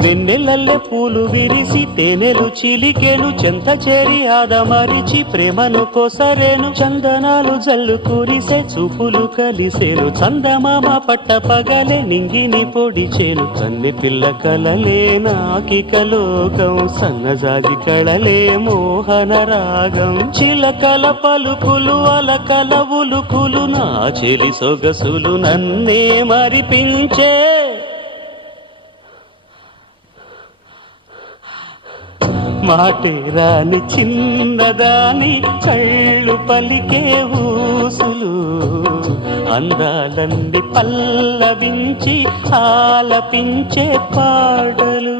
వెన్నెలల్లె పూలు విరిసి తేనెలు చిలికెను చెంత చేరి ఆదమరిచి ప్రేమను కొసరేను చందనాలు జల్లు కురిసే చూపులు కలిసేను చందమామ పట్ట పగలే నింగిని పొడిచేను కన్నె పిల్ల కలలే నాకిక లోకం సన్నజాజి కళలే మోహన రాగం చిలకల పలుకులు అలకల ఉలుకులు నా చెలి సొగసులు నన్నే మరిపించే మాటే రాని చిన్నదాని కళ్ళు పలికే ఊసులు అందాలన్నీ పల్లవించి ఆలపించే పాటలు